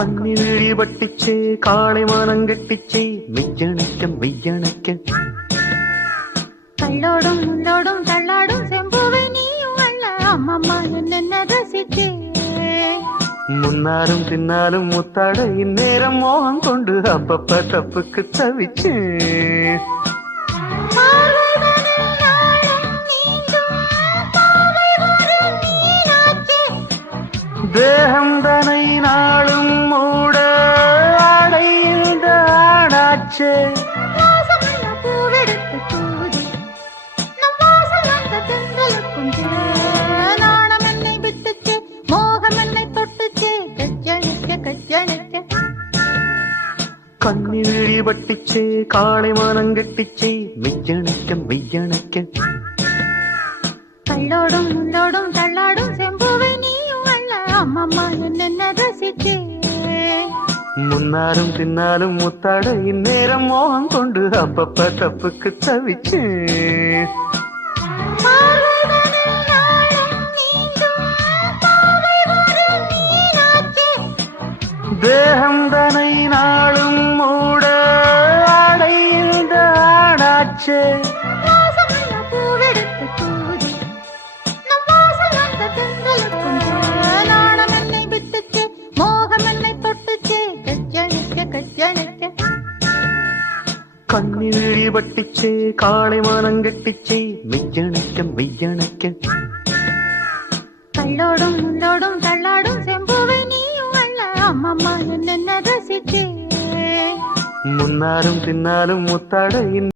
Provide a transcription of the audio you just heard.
കണ്ണി വീഴി പട്ടിച്ചേ കാളിമാനം കെട്ടിച്ചേ മെയ്യണയ്ക്ക മെയ്യണയ്ക്ക കള്ളോടും മുള്ളോടും തള്ളാടും ചെമ്പുവെ നീയും അല്ല അമ്മമ്മ എന്നെ രസിച്ചേ മുന്നാലും തിന്നാലും മുത്താട ഇന്നേരം മോഹം കൊണ്ട് അപ്പപ്പ തപ്പുക്ക് തവിച്ചേ தேகம் தனை நாளும் மூட அடைந்த ஆடாச்சே நாணம் என்னை விட்டுச்சே மோகம் என்னை தொட்டுச்சே கஜ்ஜணிக்க கஜ்ஜணிக்க கண்ணி விழி பட்டிச்சே காளிமானம் கெட்டிச்சே மெய்யணக்க மெய்யணக்க கள்ளோடும் முள்ளோடும் தள்ளாடும் செம்புவை நீயும் அல்ல அம்மம்மா என்ன ரசிச்சே முன்னாலும் தின்னாலும் முத்தாட இந்நேரம் மோகம் கொண்டு அப்பப்ப தப்புக்கு தவிச்சே தேகம் தனை நாளும் மூட அடைந்த ஆடாச்சே நாணம் என்னை விட்டுச்சே மோகம் என்னை தொட்டுச்சே கஜ்ஜணிக்க கஜ்ஜணிக்க கண்ணி விழி பட்டிச்சே காளிமானம் கெட்டிச்சே மெய்யணக்க மெய்யணக்க கள்ளோடும் முள்ளோடும் தள்ளாடும் செம்புவை நீயும் அல்ல அம்மம்மா என்ன ரசிச்சே முன்னாலும் தின்னாலும் முத்தாட